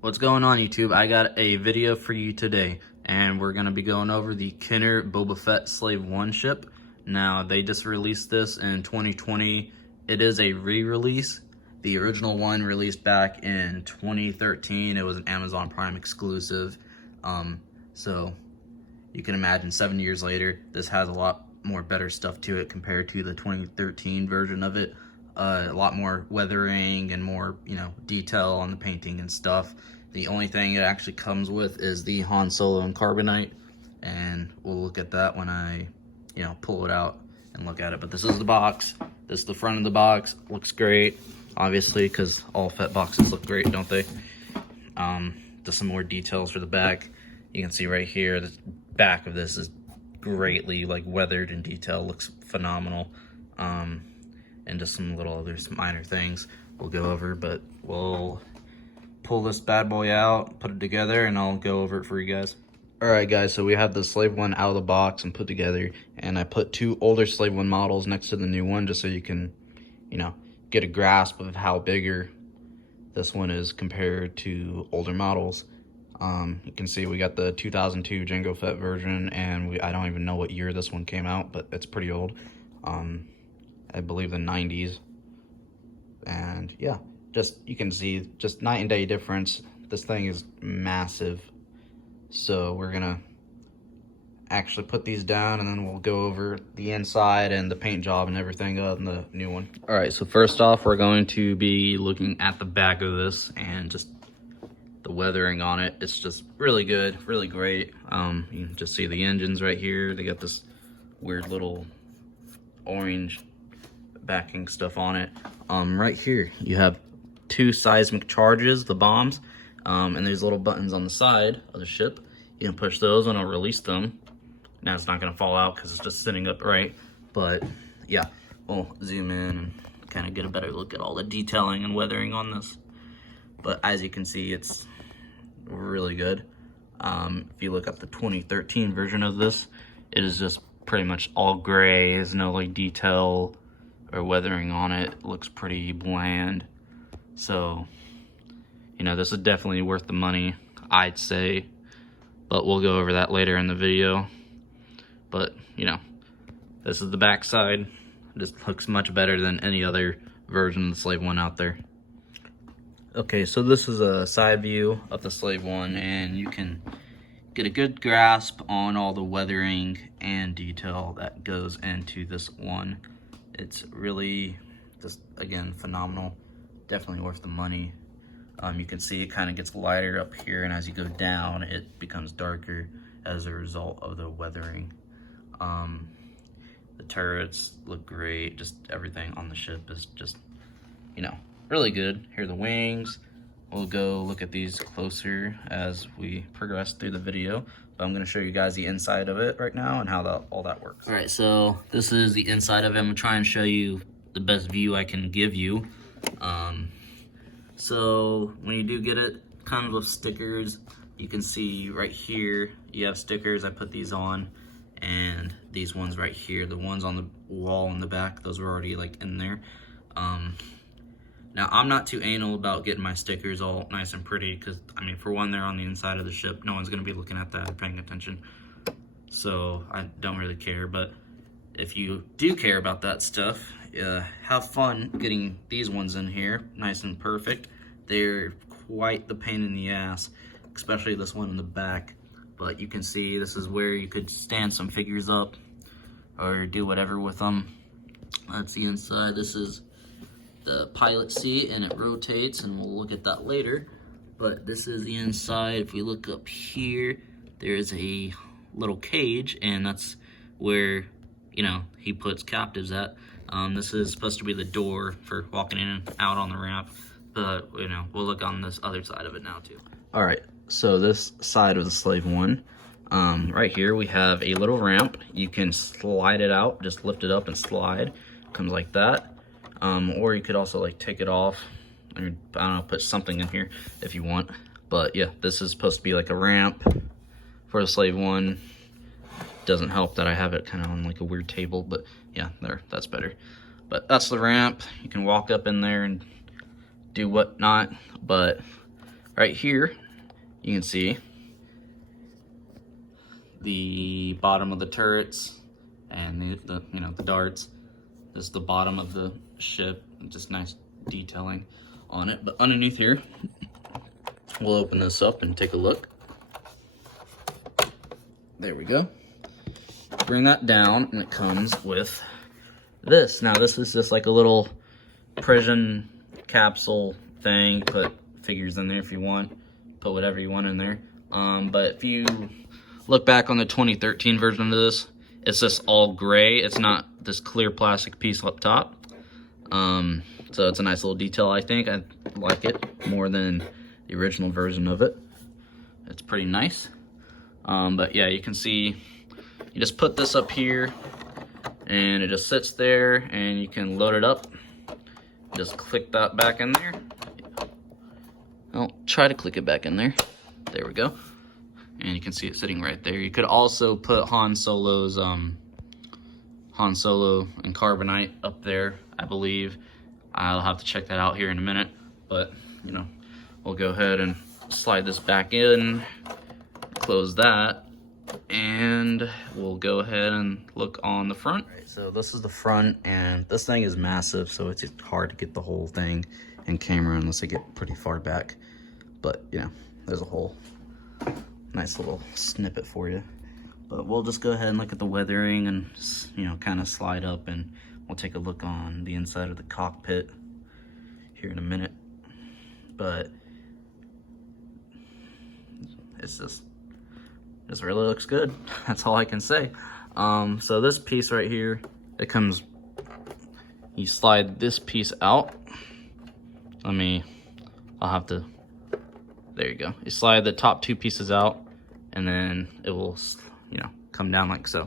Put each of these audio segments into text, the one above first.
What's going on, YouTube? I got a video for you today, and we're going to be going over the Kenner Boba Fett Slave 1 ship. Now, they just released this in 2020. It is a re-release. The original one released back in 2013. It was an Amazon Prime exclusive. So you can imagine 7 years later, this has a lot more better stuff to it compared to the 2013 version of it. A lot more weathering and more, detail on the painting and stuff. The only thing it actually comes with is the Han Solo and Carbonite, and we'll look at that when I, pull it out and look at it. But this is the box. This is the front of the box. Looks great, obviously, because all Fett boxes look great, don't they? Just some more details for the back. You can see right here, the back of this is greatly weathered in detail. Looks phenomenal. And just some little other minor things we'll go over, but we'll pull this bad boy out, put it together, and I'll go over it for you guys. Alright guys, so we have the Slave 1 out of the box and put together, and I put two older Slave 1 models next to the new one just so you can, get a grasp of how bigger this one is compared to older models. You can see we got the 2002 Jango Fett version, and I don't even know what year this one came out, but it's pretty old. I believe the 90s. And yeah, you can see just night and day difference. This thing is massive. So we're gonna actually put these down, and then we'll go over the inside and the paint job and everything on the new one. All right, so first off, we're going to be looking at the back of this and just the weathering on it. It's just really good, really great. You can just see the engines right here. They got this weird little orange backing stuff on it. Right here you have two seismic charges, the bombs, and these little buttons on the side of the ship. You can push those and it'll release them. Now it's not going to fall out because it's just sitting upright, but yeah, we'll zoom in and kind of get a better look at all the detailing and weathering on this. But as you can see, it's really good. If you look at the 2013 version of this, it is just pretty much all gray. There's no detail or weathering on it. It looks pretty bland. So, this is definitely worth the money, I'd say. But we'll go over that later in the video. But, this is the back side. It just looks much better than any other version of the Slave 1 out there. Okay, so this is a side view of the Slave 1, and you can get a good grasp on all the weathering and detail that goes into this one. It's really just, again, phenomenal. Definitely worth the money. You can see it kind of gets lighter up here, and as you go down, it becomes darker as a result of the weathering. The turrets look great. Just everything on the ship is just, really good. Here are the wings. We'll go look at these closer as we progress through the video. But I'm going to show you guys the inside of it right now and how all that works. All right, so this is the inside of it. I'm going to try and show you the best view I can give you. So when you do get it, comes with stickers. You can see right here, you have stickers. I put these on, and these ones right here, the ones on the wall in the back, those were already in there. Now, I'm not too anal about getting my stickers all nice and pretty because, for one, they're on the inside of the ship. No one's going to be looking at that or paying attention. So I don't really care. But if you do care about that stuff, have fun getting these ones in here nice and perfect. They're quite the pain in the ass, especially this one in the back. But you can see this is where you could stand some figures up or do whatever with them. That's the inside. This is the pilot seat, and it rotates, and we'll look at that later. But this is the inside. If we look up here, there's a little cage, and that's where he puts captives at. This is supposed to be the door for walking in and out on the ramp, but we'll look on this other side of it now too. All right, so this side of the Slave 1, right here we have a little ramp. You can slide it out, just lift it up and slide. Comes like that. Or you could also take it off, I don't know, put something in here if you want. But yeah, this is supposed to be like a ramp for the Slave 1. Doesn't help that I have it kind of on a weird table, but yeah, that's better. But that's the ramp. You can walk up in there and do whatnot. But right here, you can see the bottom of the turrets and the you know, the darts. This is the bottom of the ship, just nice detailing on it. But underneath here, we'll open this up and take a look. There we go. Bring that down, and it comes with this. Now this is just like a little prison capsule thing. Put figures in there if you want, put whatever you want in there. But if you look back on the 2013 version of this, it's just all gray. It's not this clear plastic piece up top. So it's a nice little detail, I think. I like it more than the original version of it. It's pretty nice. But yeah, you can see, you just put this up here and it just sits there, and you can load it up. Just click that back in there. I'll try to click it back in there. There we go. And you can see it sitting right there. You could also put Han Solo and Carbonite up there, I believe. I'll have to check that out here in a minute. But, you know, we'll go ahead and slide this back in, close that, and we'll go ahead and look on the front. Right, so this is the front, and this thing is massive, so it's just hard to get the whole thing in camera unless I get pretty far back. But, you know, there's a whole nice little snippet for you. But we'll just go ahead and look at the weathering and, you know, kind of slide up, and we'll take a look on the inside of the cockpit here in a minute. But it's just really looks good. That's all I can say. So this piece right here, it comes, you slide this piece out. I'll have to, there you go. You slide the top two pieces out, and then it will, you know, come down like so.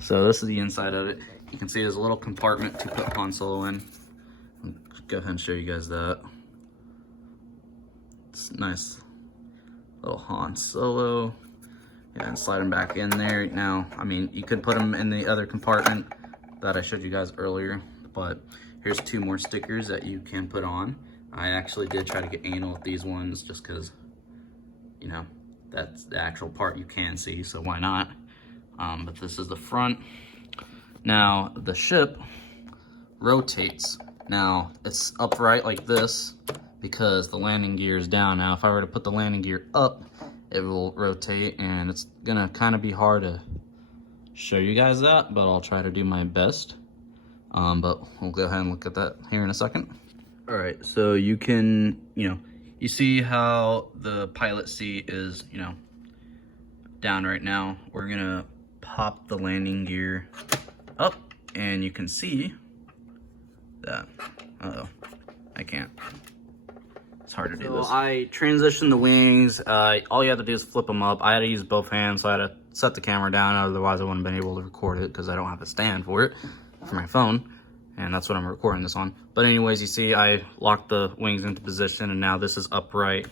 So this is the inside of it. You can see there's a little compartment to put Han Solo in. I'll go ahead and show you guys that. It's nice little Han Solo. Yeah, and slide him back in there. Now, you could put him in the other compartment that I showed you guys earlier, but here's two more stickers that you can put on. I actually did try to get anal with these ones just because, you know, that's the actual part you can see, so why not? But this is the front. Now, the ship rotates. Now, it's upright like this because the landing gear is down. Now, if I were to put the landing gear up, it will rotate, and it's gonna kind of be hard to show you guys that, but I'll try to do my best. But we'll go ahead and look at that here in a second. All right, so you can, you see how the pilot seat is, down right now. We're gonna pop the landing gear up, and you can see that, I can't. It's hard to do this. I transitioned the wings. All you have to do is flip them up. I had to use both hands, so I had to set the camera down, otherwise I wouldn't have been able to record it because I don't have a stand for it, for my phone. And that's what I'm recording this on. But anyways, you see I locked the wings into position, and now this is upright.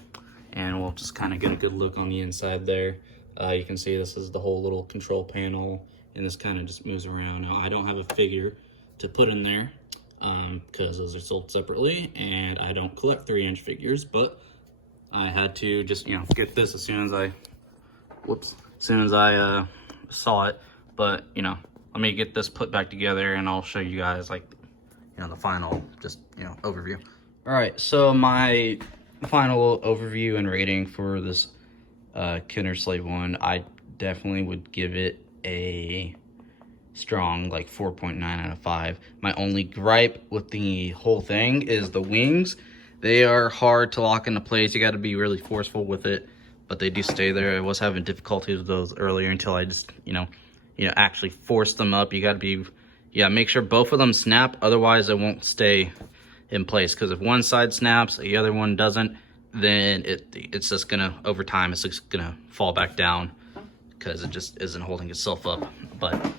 And we'll just kind of get a good look on the inside there. You can see this is the whole little control panel, and this kind of just moves around. Now, I don't have a figure to put in there because those are sold separately, and I don't collect 3-inch figures, but I had to just, get this as soon as I, saw it. But, let me get this put back together, and I'll show you guys, like, the final, just, overview. All right, so my final overview and rating for this Kenner Slave 1, I definitely would give it a strong, like, 4.9 out of 5. My only gripe with the whole thing is the wings. They are hard to lock into place. You got to be really forceful with it, but they do stay there. I was having difficulties with those earlier until I just, actually force them up. You got to be, make sure both of them snap, otherwise it won't stay in place. Because if one side snaps, the other one doesn't, then it's just gonna, over time, it's just gonna fall back down because it just isn't holding itself up. But,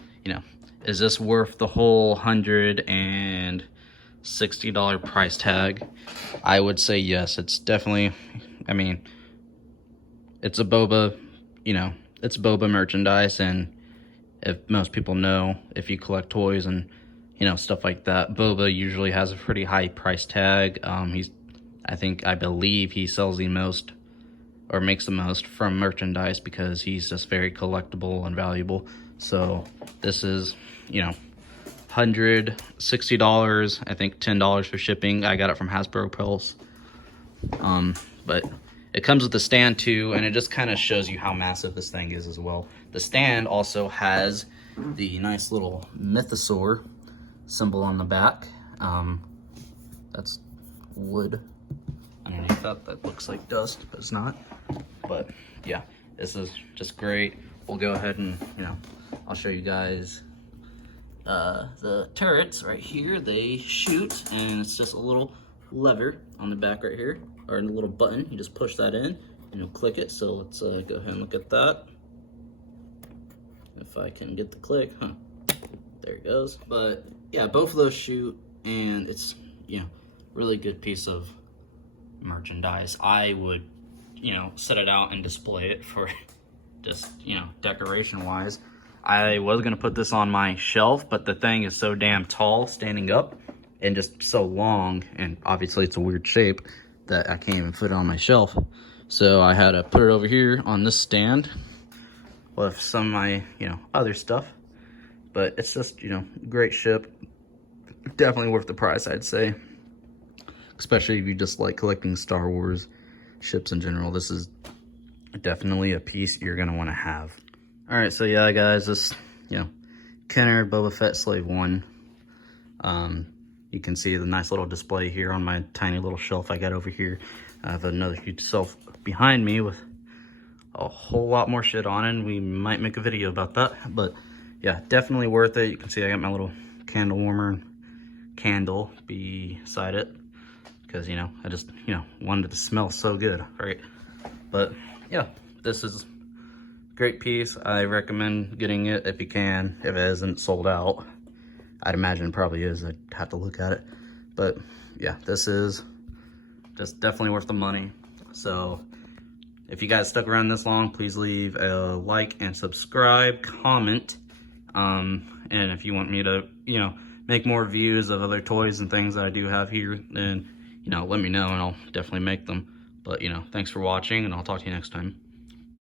is this worth the whole $160 price tag? I would say yes. It's definitely, it's a Boba, it's Boba merchandise, and if most people know, if you collect toys and stuff like that, Boba usually has a pretty high price tag. He's I believe he sells the most or makes the most from merchandise because he's just very collectible and valuable. So this is, you know, $160, I think $10 for shipping. I got it from Hasbro Pulse. But it comes with the stand too, and it just kind of shows you how massive this thing is as well. The stand also has the nice little mythosaur symbol on the back. That's wood underneath that looks like dust, but it's not. But yeah, this is just great. We'll go ahead and, you know, I'll show you guys the turrets right here. They shoot, and it's just a little lever on the back right here, or a little button. You just push that in and you'll click it. So let's go ahead and look at that. If I can get the click, there it goes. But yeah, both of those shoot, and it's, you know, really good piece of merchandise. I would, you know, set it out and display it for just, you know, decoration wise. I was gonna put this on my shelf, but the thing is so damn tall standing up and just so long, and obviously it's a weird shape, that I can't even put it on my shelf. So I had to put it over here on this stand with some of my, you know, other stuff. But it's just, you know, great ship. Definitely worth the price, I'd say. Especially if you just like collecting Star Wars ships in general. This is definitely a piece you're gonna want to have. All right, so yeah, guys, this, you know, Kenner Boba Fett Slave 1. You can see the nice little display here on my tiny little shelf I got over here. I have another huge shelf behind me with a whole lot more shit on it, and we might make a video about that. But yeah, definitely worth it. You can see I got my little candle warmer and candle beside it because, you know, I just, you know, wanted it to smell so good, right? But yeah, this is a great piece. I recommend getting it if you can, if it isn't sold out. I'd imagine it probably is. I'd have to look at it. But yeah, this is just definitely worth the money. So if you guys stuck around this long, please leave a like and subscribe, comment. And if you want me to, you know, make more reviews of other toys and things that I do have here, then, you know, let me know and I'll definitely make them. But, you know, thanks for watching, and I'll talk to you next time.